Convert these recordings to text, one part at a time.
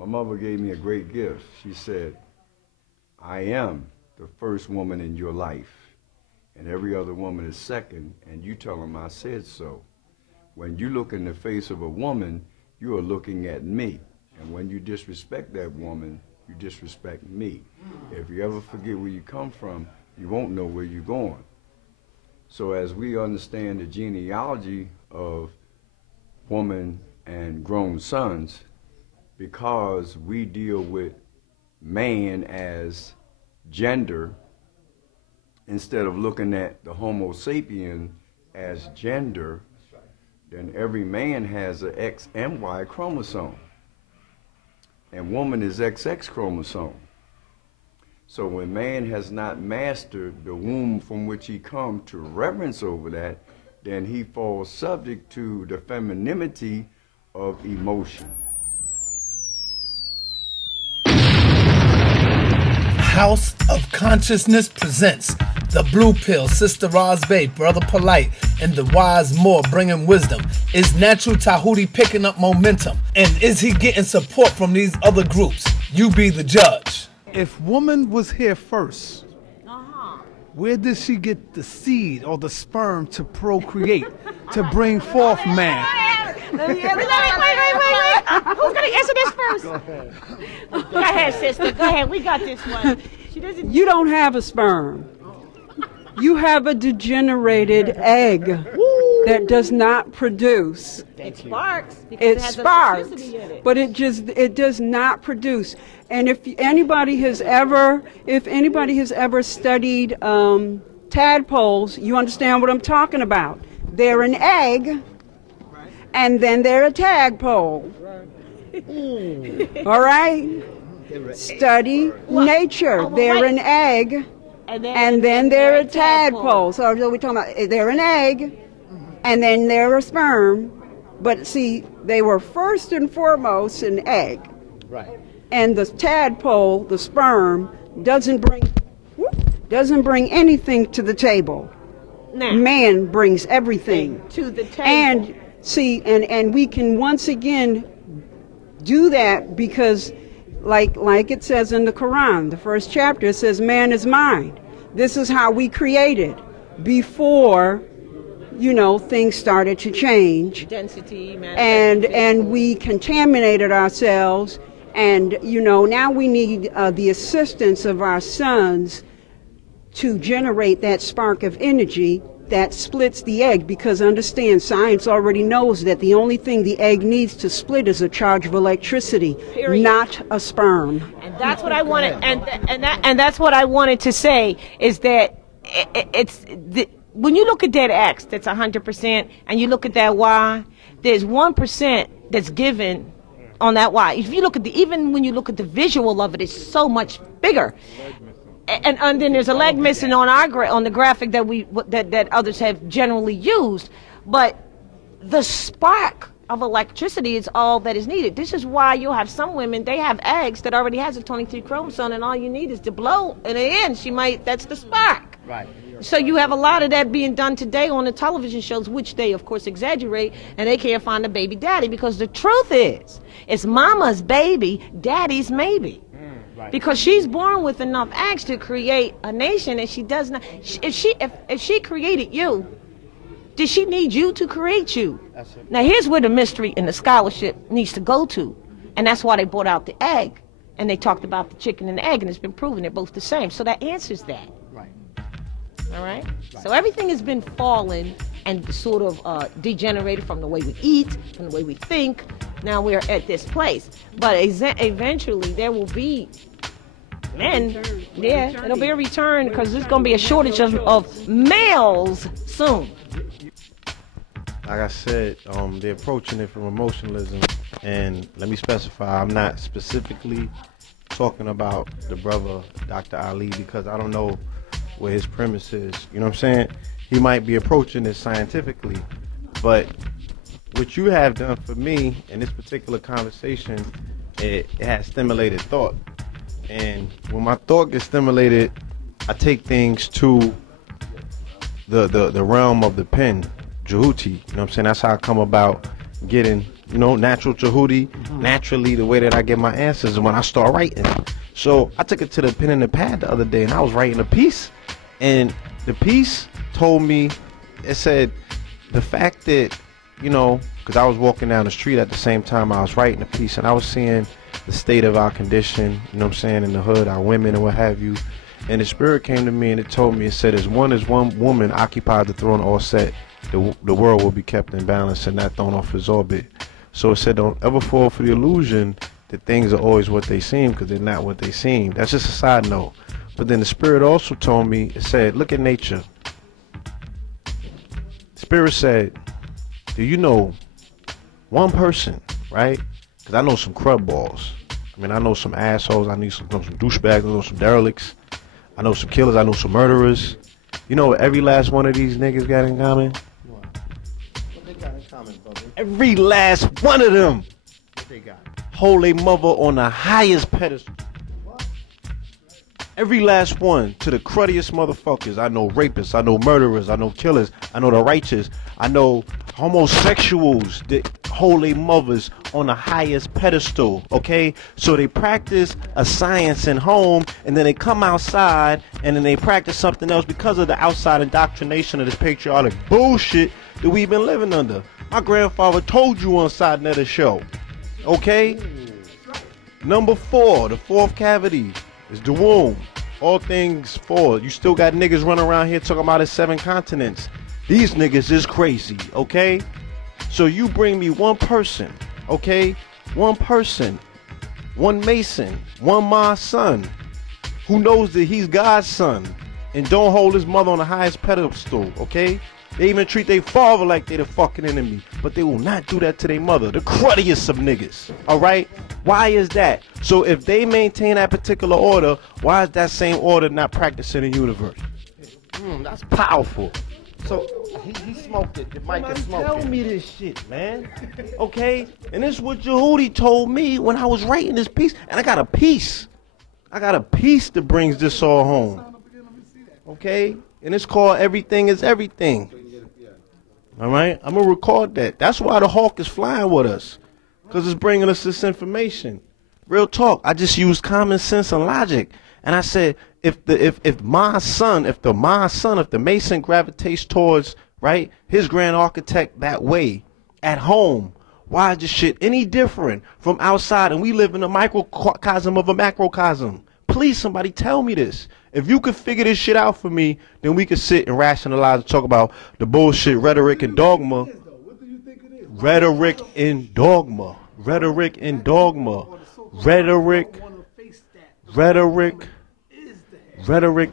My mother gave me a great gift. She said, I am the first woman in your life, and every other woman is second, and you tell them I said so. When you look in the face of a woman, you are looking at me. And when you disrespect that woman, you disrespect me. If you ever forget where you come from, you won't know where you're going. So as we understand the genealogy of woman and grown sons, because we deal with man as gender, instead of looking at the Homo sapien as gender, then every man has an X and Y chromosome. And woman is XX chromosome. So when man has not mastered the womb from which he come to reverence over that, then he falls subject to the femininity of emotion. House of Consciousness presents The Blue Pill, Sister Rozbay, Brother Polite, and the Wise Moore bringing wisdom. Is Natural Tahuti picking up momentum? And is he getting support from these other groups? You be the judge. If woman was here first, where did she get the seed or the sperm to procreate, to bring forth man? Wait. Who's going to answer this first? Go ahead, sister. Go ahead. We got this one. You don't have a sperm. You have a degenerated egg that does not produce. It sparks. It sparks, but it does not produce. And if anybody has ever studied tadpoles, you understand what I'm talking about. They're an egg, and then they're a tadpole. All right? Study nature. They're an egg, and then they're a tadpole. So we're talking about they're an egg, and then they're a sperm. But see, they were first and foremost an egg. Right. And the tadpole, the sperm, doesn't bring anything to the table. Now, man brings everything to the table. And see, and we can once again do that because like it says in the Quran, the first chapter, it says man is mind. This is how we created before, things started to change. Density, and we contaminated ourselves, and now we need the assistance of our sons to generate that spark of energy that splits the egg, because understand, science already knows that the only thing the egg needs to split is a charge of electricity, period. Not a sperm. And that's what I wanted, and that's what I wanted to say is that when you look at that X, that's 100%, and you look at that Y, there's 1% that's given on that Y. If you look at even when you look at the visual of it, it's so much bigger. And then there's a leg missing on on the graphic that others have generally used, but the spark of electricity is all that is needed. This is why you'll have some women, they have eggs that already has a 23 chromosome, and all you need is to blow in the end. That's the spark. Right. So you have a lot of that being done today on the television shows, which they of course exaggerate, and they can't find a baby daddy, because the truth is, it's mama's baby, daddy's maybe. Right. Because she's born with enough eggs to create a nation, and she does not. If she created you, did she need you to create you? Now here's where the mystery and the scholarship needs to go to, and that's why they brought out the egg, and they talked about the chicken and the egg, and it's been proven they're both the same. So that answers that. Right. All right. So everything has been fallen and sort of degenerated from the way we eat, from the way we think. Now we're at this place, but eventually there will be men. It'll be a return, because there's going to be a shortage of males soon. Like I said, they're approaching it from emotionalism, and let me specify, I'm not specifically talking about the brother Dr. Ali, because I don't know what his premise is. You know what I'm saying? He might be approaching it scientifically, but what you have done for me in this particular conversation, it has stimulated thought. And when my thought gets stimulated, I take things to the realm of the pen, Jehuti. You know what I'm saying? That's how I come about getting you know, natural Tahuti. Naturally, the way that I get my answers is when I start writing. So I took it to the pen and the pad the other day, and I was writing a piece. And the piece told me, it said, the fact that, you know, because I was walking down the street at the same time I was writing a piece, and I was seeing the state of our condition, you know what I'm saying, in the hood, our women and what have you. And the spirit came to me and it told me, it said, as one woman occupied the throne all set, the world will be kept in balance and not thrown off his orbit. So it said, don't ever fall for the illusion that things are always what they seem, because they're not what they seem. That's just a side note. But then the spirit also told me, it said, look at nature. Spirit said, do you know one person, right? Because I know some crud balls. I mean, I know some assholes. I know some douchebags. I know some derelicts. I know some killers. I know some murderers. You know what every last one of these niggas got in common? What they got in common, brother? Every last one of them What they got? hold their mother on the highest pedestal. Every last one, to the cruddiest motherfuckers. I know rapists, I know murderers, I know killers, I know the righteous, I know homosexuals that hold their mothers on the highest pedestal, okay? So they practice a science in home, and then they come outside, and then they practice something else because of the outside indoctrination of this patriotic bullshit that we've been living under. My grandfather told you on Side Net Show, okay? Number 4, the fourth cavity is the womb. All things 4. You still got niggas running around here talking about it's 7 continents. These niggas is crazy, okay? So you bring me one person, okay? One person, one Mason, one my son, who knows that he's God's son and don't hold his mother on the highest pedestal, okay? They even treat their father like they the fucking enemy, but they will not do that to their mother, the cruddiest of niggas, all right? Why is that? So if they maintain that particular order, why is that same order not practiced in the universe? That's powerful. So he smoked it. The mic is smoking. Tell me this shit, man. Okay? And this is what Jehudi told me when I was writing this piece. And I got a piece. That brings this all home. Okay? And it's called Everything is Everything. All right? I'm going to record that. That's why the Hawk is flying with us. Because it's bringing us this information. Real talk. I just used common sense and logic. And I said, if the Mason gravitates towards, right, his grand architect that way, at home, why is this shit any different from outside? And we live in a microcosm of a macrocosm. Please, somebody tell me this. If you could figure this shit out for me, then we could sit and rationalize and talk about the bullshit rhetoric and dogma. Rhetoric and dogma. Rhetoric and dogma. Rhetoric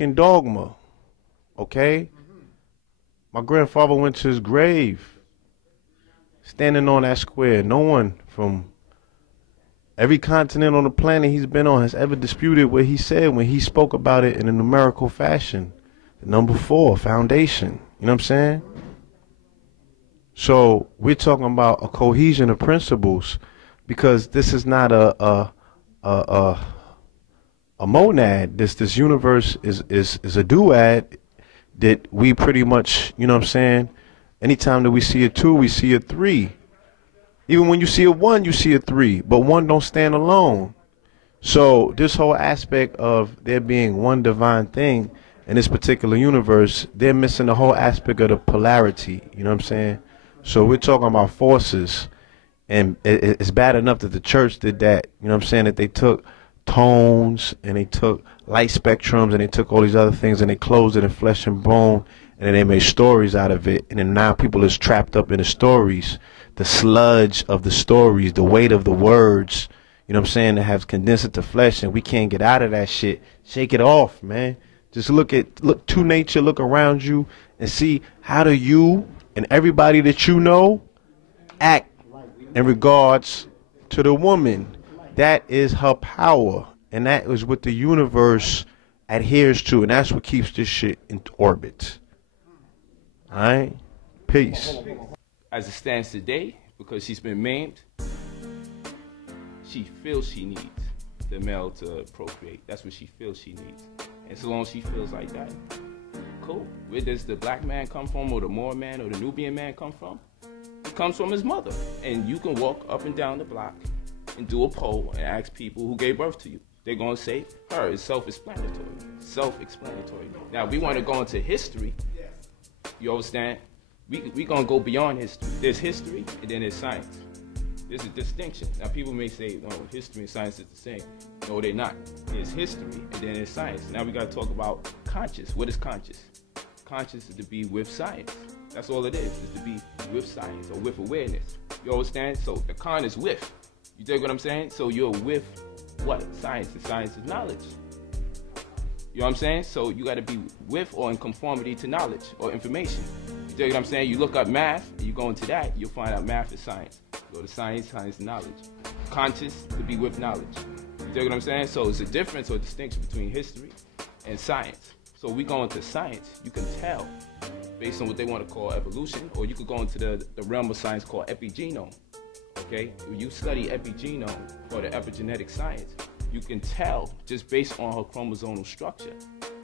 and dogma. Okay? My grandfather went to his grave, standing on that square. No one from every continent on the planet he's been on has ever disputed what he said when he spoke about it in a numerical fashion. The number 4, foundation. You know what I'm saying? So we're talking about a cohesion of principles, because this is not a monad. This universe is a duad that we pretty much, you know what I'm saying, anytime that we see a 2, we see a 3. Even when you see a 1, you see a 3, but 1 don't stand alone. So this whole aspect of there being one divine thing in this particular universe, they're missing the whole aspect of the polarity, you know what I'm saying? So we're talking about forces, and it's bad enough that the church did that, you know what I'm saying, that they took tones and they took light spectrums and they took all these other things and they closed it in flesh and bone, and then they made stories out of it, and then now people is trapped up in the stories, the sludge of the stories, the weight of the words, you know what I'm saying, that have condensed it to flesh, and we can't get out of that shit. Shake it off, man. Just look to nature, look around you, and see how do you and everybody that you know act in regards to the woman. That is her power, and that is what the universe adheres to, and that's what keeps this shit in orbit. All right? Peace. As it stands today, because she's been maimed, she feels she needs the male to procreate. That's what she feels she needs. And so long as she feels like that, cool. Where does the black man come from, or the Moor man, or the Nubian man come from? comes from his mother. And you can walk up and down the block and do a poll and ask people who gave birth to you. They're going to say her. It's self-explanatory. Self-explanatory. Now, we want to go into history. You understand? We going to go beyond history. There's history, and then there's science. There's a distinction. Now, people may say, no, history and science is the same. No, they're not. There's history, and then there's science. Now, we got to talk about conscious. What is conscious? Conscious is to be with science. That's all it is to be with science or with awareness. You understand? So, the con is with. You dig what I'm saying? So, you're with what? Science. And science is knowledge. You know what I'm saying? So, you got to be with or in conformity to knowledge or information. You dig what I'm saying? You look up math, and you go into that, you'll find out math is science. You go to science, science is knowledge. Conscious, to be with knowledge. You dig what I'm saying? So it's a difference or distinction between history and science. So we go into science, you can tell based on what they want to call evolution, or you could go into the realm of science called epigenome. Okay? When you study epigenome or the epigenetic science, you can tell just based on her chromosomal structure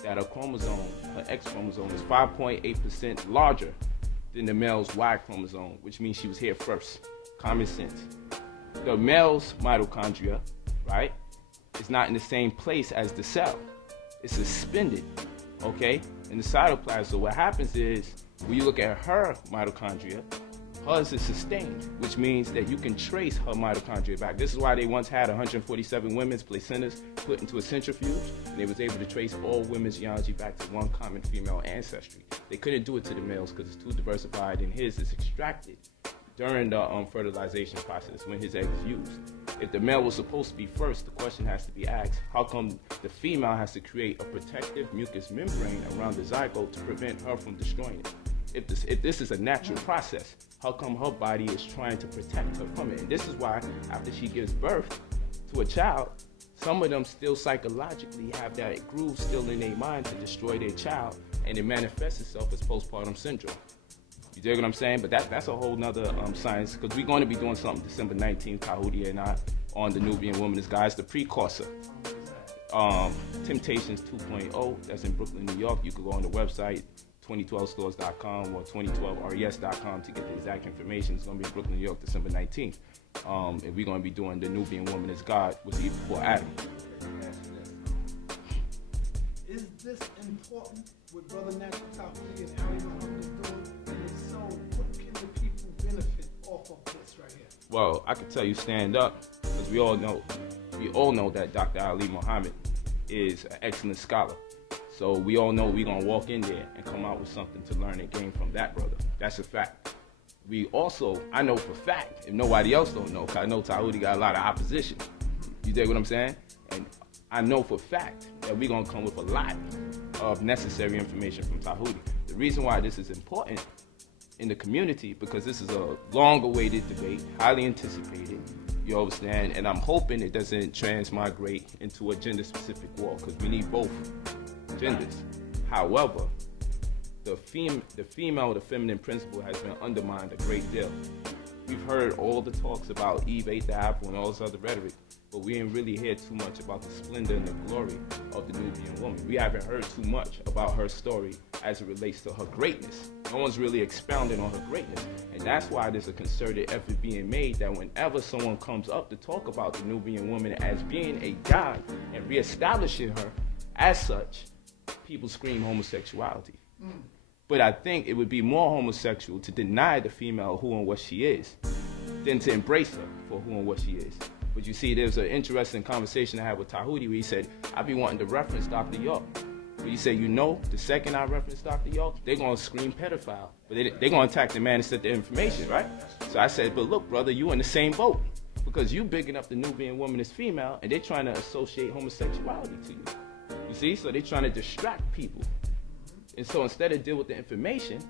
that her chromosome, her X chromosome, is 5.8% larger than the male's Y chromosome, which means she was here first. Common sense. The male's mitochondria, right, is not in the same place as the cell. It's suspended, okay, in the cytoplasm. So what happens is, when you look at her mitochondria, hers is sustained, which means that you can trace her mitochondria back. This is why they once had 147 women's placentas put into a centrifuge, and they was able to trace all women's genealogy back to one common female ancestry. They couldn't do it to the males because it's too diversified, and his is extracted during the fertilization process when his egg is used. If the male was supposed to be first, the question has to be asked, how come the female has to create a protective mucous membrane around the zygote to prevent her from destroying it? If this is a natural process, how come her body is trying to protect her from it? And this is why after she gives birth to a child, some of them still psychologically have that groove still in their mind to destroy their child, and it manifests itself as postpartum syndrome. You dig what I'm saying? But that's a whole nother science, because we're going to be doing something December 19th, Tahuti and I, on the Nubian Womanist Guides, the precursor. Temptations 2.0, that's in Brooklyn, New York. You can go on the website, 2012stores.com or 2012res.com to get the exact information. It's going to be in Brooklyn, New York, December 19th. And we're going to be doing the Nubian Womanist Guide, was even before Adam. Is this important what Brother Natural Tahuti and Ali Muhammad is doing? And if so, what can the people benefit off of this right here? Well, I can tell you stand up, because we all know that Dr. Ali Muhammad is an excellent scholar. So we all know we're going to walk in there and come out with something to learn and gain from that brother. That's a fact. We also, I know for fact, if nobody else don't know, because I know Tahuti got a lot of opposition. You dig what I'm saying? And I know for fact that we're going to come with a lot of necessary information from Tahuti. The reason why this is important in the community, because this is a long-awaited debate, highly anticipated, you understand, and I'm hoping it doesn't transmigrate into a gender-specific war, because we need both genders. However, the female, the feminine principle has been undermined a great deal. We've heard all the talks about Eve ate the apple and all this other rhetoric, but we didn't really hear too much about the splendor and the glory of the Nubian woman. We haven't heard too much about her story as it relates to her greatness. No one's really expounding on her greatness. And that's why there's a concerted effort being made that whenever someone comes up to talk about the Nubian woman as being a god and reestablishing her as such, people scream homosexuality. But I think it would be more homosexual to deny the female who and what she is than to embrace her for who and what she is. But you see, there's an interesting conversation I had with Tahuti where he said, I be wanting to reference Dr. York. But he said, you know, the second I reference Dr. York, they're going to scream pedophile. But they're going to attack the man and set the information, right? So I said, but look, brother, you in the same boat. Because you bigging up the Nubian woman as female, and they're trying to associate homosexuality to you. You see? So they're trying to distract people. And so instead of deal with the information,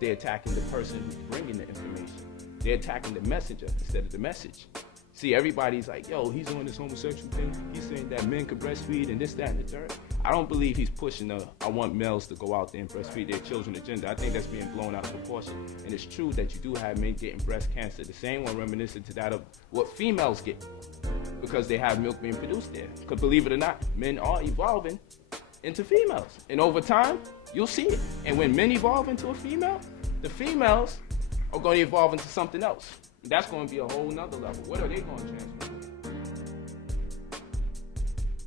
they're attacking the person who's bringing the information. They're attacking the messenger instead of the message. See, everybody's like, yo, he's on this homosexual thing. He's saying that men can breastfeed and this, that, and the third. I don't believe he's pushing I want males to go out there and breastfeed their children agenda. I think that's being blown out of proportion. And it's true that you do have men getting breast cancer, the same one reminiscent to that of what females get, because they have milk being produced there. Because believe it or not, men are evolving into females. And over time, you'll see it. And when men evolve into a female, the females are going to evolve into something else. That's going to be a whole nother level. What are they going to transform?